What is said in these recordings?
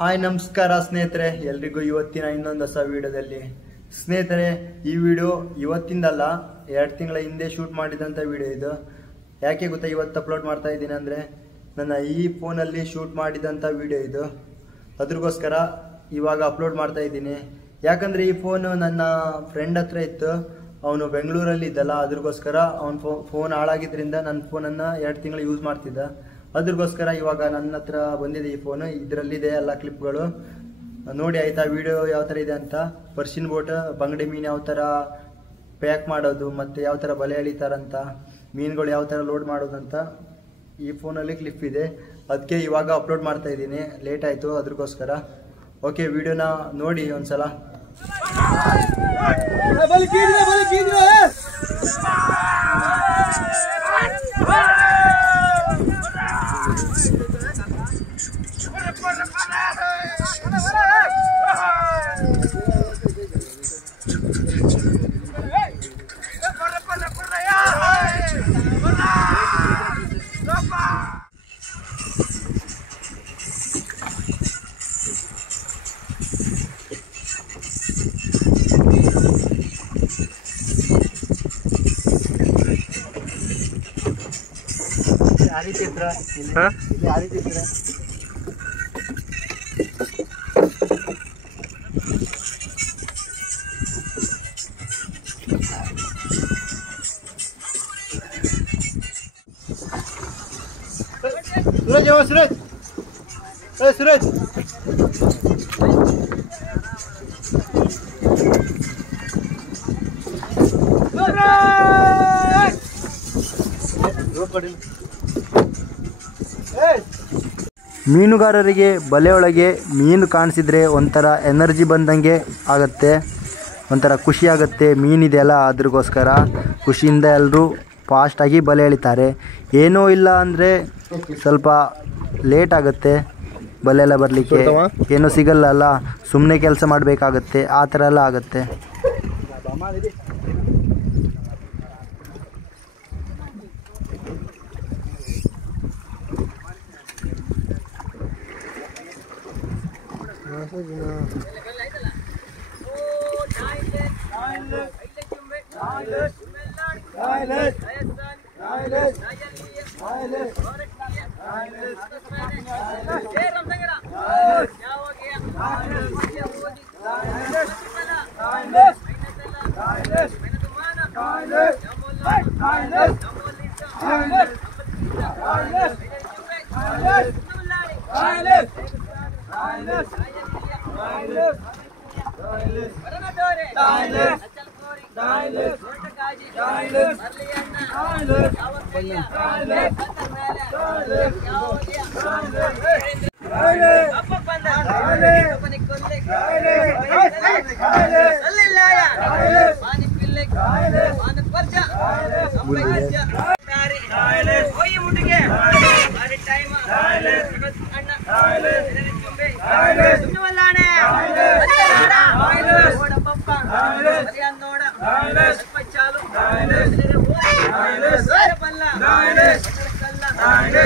Hi ನಮಸ್ಕಾರ ಸ್ನೇಹಿತರೆ, ಎಲ್ರಿಗೂ ಇವತ್ತಿನ ಇನ್ನೊಂದು ಹೊಸ ವಿಡಿಯೋದಲ್ಲಿ. ಸ್ನೇಹಿತರೆ, ಈ ವಿಡಿಯೋ ಇವತ್ತಿಂದಲ್ಲ 2 ತಿಂಗಳ ಹಿಂದೆ ಶೂಟ್ ಮಾಡಿದಂಥ ವಿಡಿಯೋ ಇದು. ಯಾಕೆ ಗೊತ್ತಾ ಇವತ್ತು ಅಪ್ಲೋಡ್ ಮಾಡ್ತಾ ಇದ್ದೀನಿ ಅಂದರೆ, ನನ್ನ ಈ ಫೋನಲ್ಲಿ ಶೂಟ್ ಮಾಡಿದಂಥ ವಿಡಿಯೋ ಇದು. ಅದ್ರಗೋಸ್ಕರ ಇವಾಗ ಅಪ್ಲೋಡ್ ಮಾಡ್ತಾ ಇದ್ದೀನಿ. ಯಾಕಂದರೆ ಈ ಫೋನು ನನ್ನ ಫ್ರೆಂಡ್ ಹತ್ರ ಇತ್ತು, ಅವನು ಬೆಂಗಳೂರಲ್ಲಿ ಇದ್ದಲ್ಲ, ಅದ್ರಗೋಸ್ಕರ ಅವನ ಫೋನ್ ಹಾಳಾಗಿದ್ದರಿಂದ ನನ್ನ ಫೋನನ್ನು 2 ತಿಂಗಳು ಯೂಸ್ ಮಾಡ್ತಿದ್ದ. ಅದ್ರಗೋಸ್ಕರ ಇವಾಗ ನನ್ನ ಹತ್ರ ಬಂದಿದೆ ಈ ಫೋನು. ಇದರಲ್ಲಿದೆ ಎಲ್ಲ ಕ್ಲಿಪ್ಗಳು ನೋಡಿ ಆಯ್ತಾ. ವಿಡಿಯೋ ಯಾವ ಥರ ಇದೆ ಅಂತ, ಪರ್ಶಿಯನ್ ಬೋಟ್, ಬಂಗಡೆ ಮೀನು ಯಾವ ಥರ ಪ್ಯಾಕ್ ಮಾಡೋದು, ಮತ್ತು ಯಾವ ಥರ ಬಲೆ ಎಳಿತಾರಂತ, ಮೀನುಗಳು ಯಾವ ಥರ ಲೋಡ್ ಮಾಡೋದಂತ ಈ ಫೋನಲ್ಲಿ ಕ್ಲಿಪ್ ಇದೆ. ಅದಕ್ಕೆ ಇವಾಗ ಅಪ್ಲೋಡ್ ಮಾಡ್ತಾ ಇದ್ದೀನಿ. ಲೇಟ್ ಆಯಿತು, ಅದ್ರಗೋಸ್ಕರ. ಓಕೆ, ವಿಡಿಯೋನ ನೋಡಿ ಒಂದ್ಸಲ. सूरज सूरज ಮೀನುಗಾರರಿಗೆ ಬಲೆಯೊಳಗೆ ಮೀನು ಕಾಣಿಸಿದ್ರೆ ಒಂಥರ ಎನರ್ಜಿ ಬಂದಂಗೆ ಆಗುತ್ತೆ, ಒಂಥರ ಖುಷಿ ಆಗುತ್ತೆ. ಮೀನಿದೆಯಲ್ಲ, ಅದ್ರಗೋಸ್ಕರ ಖುಷಿಯಿಂದ ಎಲ್ಲರೂ ಫಾಸ್ಟಾಗಿ ಬಲೆ ಎಳಿತಾರೆ. ಏನೂ ಇಲ್ಲ ಅಂದರೆ ಸ್ವಲ್ಪ ಲೇಟ್ ಆಗುತ್ತೆ ಬಲೆ ಎಲ್ಲ ಬರಲಿಕ್ಕೆ, ಏನೂ ಸಿಗಲ್ಲ ಅಲ್ಲ, ಸುಮ್ಮನೆ ಕೆಲಸ ಮಾಡಬೇಕಾಗತ್ತೆ, ಆ ಥರ ಎಲ್ಲ ಆಗುತ್ತೆ.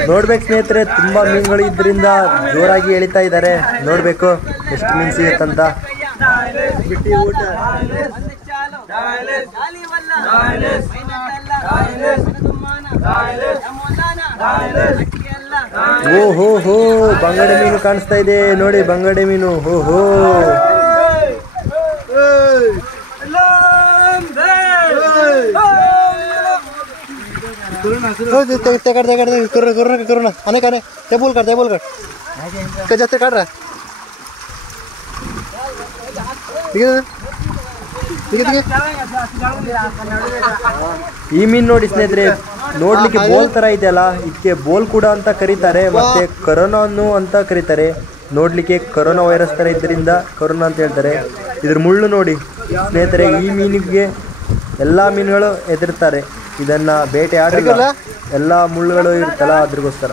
ನೋಡ್ಬೇಕು ಸ್ನೇಹಿತರೆ, ತುಂಬಾ ಮೀನುಗಳು ಇದ್ರಿಂದ ಜೋರಾಗಿ ಎಳಿತಾ ಇದ್ದಾರೆ. ನೋಡ್ಬೇಕು ಎಷ್ಟು ಮೀನು ಸಿಗುತ್ತಂತ. ಬಿಟ್ಟಿ ಊಟ ಓಹೋ ಹೋ, ಬಂಗಡೆ ಮೀನು ಕಾಣಿಸ್ತಾ ಇದೆ ನೋಡಿ, ಬಂಗಡೆ ಮೀನು. ಓಹೋ करो ना आने का टेबल कर जाते काट रहा ठीक है ಈ ಮೀನು ನೋಡಿ ಸ್ನೇಹಿತರೆ, ನೋಡ್ಲಿಕ್ಕೆ ಬೋಲ್ ತರ ಇದೆಯಲ್ಲ, ಇದಕ್ಕೆ ಬೋಲ್ ಕೂಡ ಅಂತ ಕರೀತಾರೆ, ಮತ್ತೆ ಕರೋನಾನು ಅಂತ ಕರೀತಾರೆ. ನೋಡ್ಲಿಕ್ಕೆ ಕರೋನಾ ವೈರಸ್ ತರ ಇದ್ರಿಂದ ಕರೋನಾ ಅಂತ ಹೇಳ್ತಾರೆ. ಇದ್ರ ಮುಳ್ಳು ನೋಡಿ ಸ್ನೇಹಿತರೆ, ಈ ಮೀನಿಗೆ ಎಲ್ಲ ಮೀನುಗಳು ಹೆದರ್ತಾರೆ, ಇದನ್ನ ಬೇಟೆ ಆಡಲ್ಲ, ಎಲ್ಲ ಮುಳ್ಳುಗಳು ಇರುತ್ತಲ್ಲ ಅದ್ರಗೋಸ್ಕರ.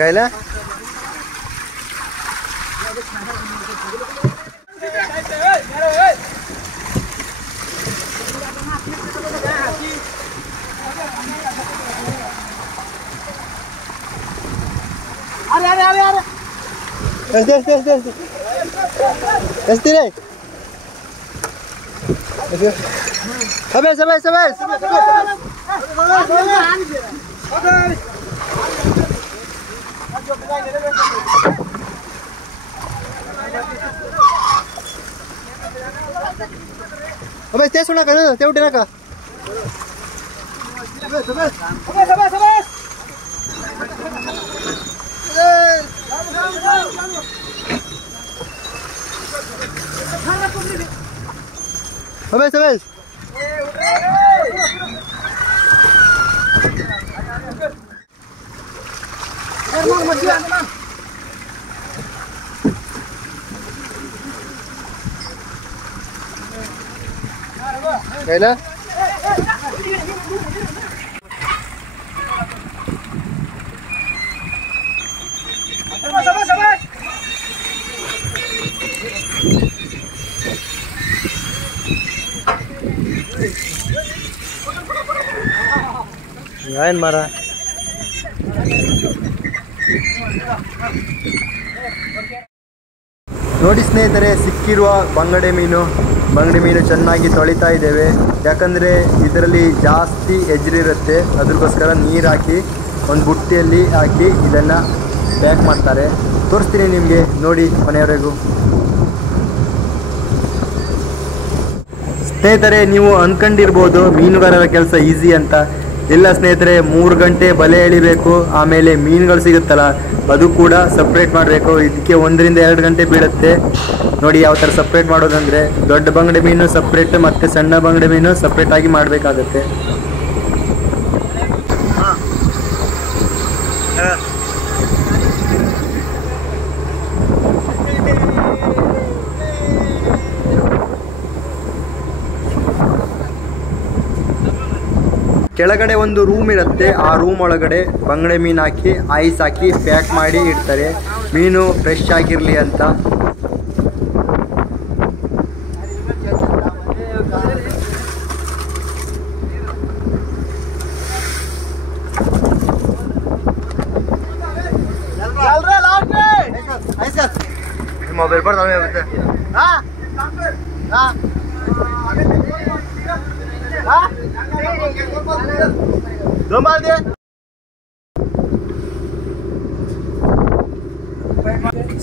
गायला अरे अरे अरे अरे Sabes, sabes, sabes. Sabes, te suena que no, te udah nak? Sabes, sabes. Sabes, sabes, sabes. Sabes, sabes. Kayla? Sabes, sabes. Ngain marah. ನೋಡಿ ಸ್ನೇಹಿತರೆ, ಸಿಕ್ಕಿರುವ ಬಂಗಡೆ ಮೀನು ಚೆನ್ನಾಗಿ ತೊಳಿತಾ ಇದ್ದೇವೆ. ಯಾಕಂದರೆ ಇದರಲ್ಲಿ ಜಾಸ್ತಿ ಎಜ್ರಿರುತ್ತೆ, ಅದ್ರಗೋಸ್ಕರ ನೀರು ಹಾಕಿ ಒಂದು ಬುಟ್ಟಿಯಲ್ಲಿ ಹಾಕಿ ಇದನ್ನು ಪ್ಯಾಕ್ ಮಾಡ್ತಾರೆ. ತೋರಿಸ್ತೀನಿ ನಿಮಗೆ, ನೋಡಿ ಮನೆಯವರೆಗೂ. ಸ್ನೇಹಿತರೆ, ನೀವು ಅಂದ್ಕೊಂಡಿರ್ಬೋದು ಮೀನುಗಾರರ ಕೆಲಸ ಈಸಿ ಅಂತ. ಇಲ್ಲ ಸ್ನೇಹಿತರೆ, 3 ಗಂಟೆ ಬಲೆ ಎಳಿಬೇಕು, ಆಮೇಲೆ ಮೀನುಗಳು ಸಿಗುತ್ತಲ್ಲ ಅದು ಕೂಡ ಸಪ್ರೇಟ್ ಮಾಡಬೇಕು. ಇದಕ್ಕೆ 1 ರಿಂದ 2 ಗಂಟೆ ಬೀಳುತ್ತೆ. ನೋಡಿ ಯಾವ ಥರ ಸಪ್ರೇಟ್ ಮಾಡೋದಂದರೆ, ದೊಡ್ಡ ಬಂಗಡೆ ಮೀನು ಸಪ್ರೇಟ್ ಮತ್ತು ಸಣ್ಣ ಬಂಗಡೆ ಮೀನು ಸಪ್ರೇಟ್ ಆಗಿ ಮಾಡಬೇಕಾಗತ್ತೆ. ಕೆಳಗಡೆ ಒಂದು ರೂಮ್ ಇರುತ್ತೆ, ಆ ರೂಮ್ ಒಳಗಡೆ ಬಂಗಡೆ ಮೀನು ಹಾಕಿ ಐಸ್ ಹಾಕಿ ಪ್ಯಾಕ್ ಮಾಡಿ ಇಡ್ತಾರೆ, ಮೀನು ಫ್ರೆಶ್ ಆಗಿರಲಿ ಅಂತ. ಮೊಬೈಲ್ पर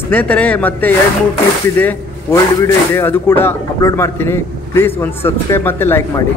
ಸ್ನೇಹಿತರೆ, ಮತ್ತೆ 2-3 ಕ್ಲಿಪ್ ಇದೆ, ಓಲ್ಡ್ ವಿಡಿಯೋ ಇದೆ, ಅದು ಕೂಡ ಅಪ್ಲೋಡ್ ಮಾಡ್ತೀನಿ. ಪ್ಲೀಸ್ ಒಂದು ಸಬ್ಸ್ಕ್ರೈಬ್ ಮತ್ತು ಲೈಕ್ ಮಾಡಿ.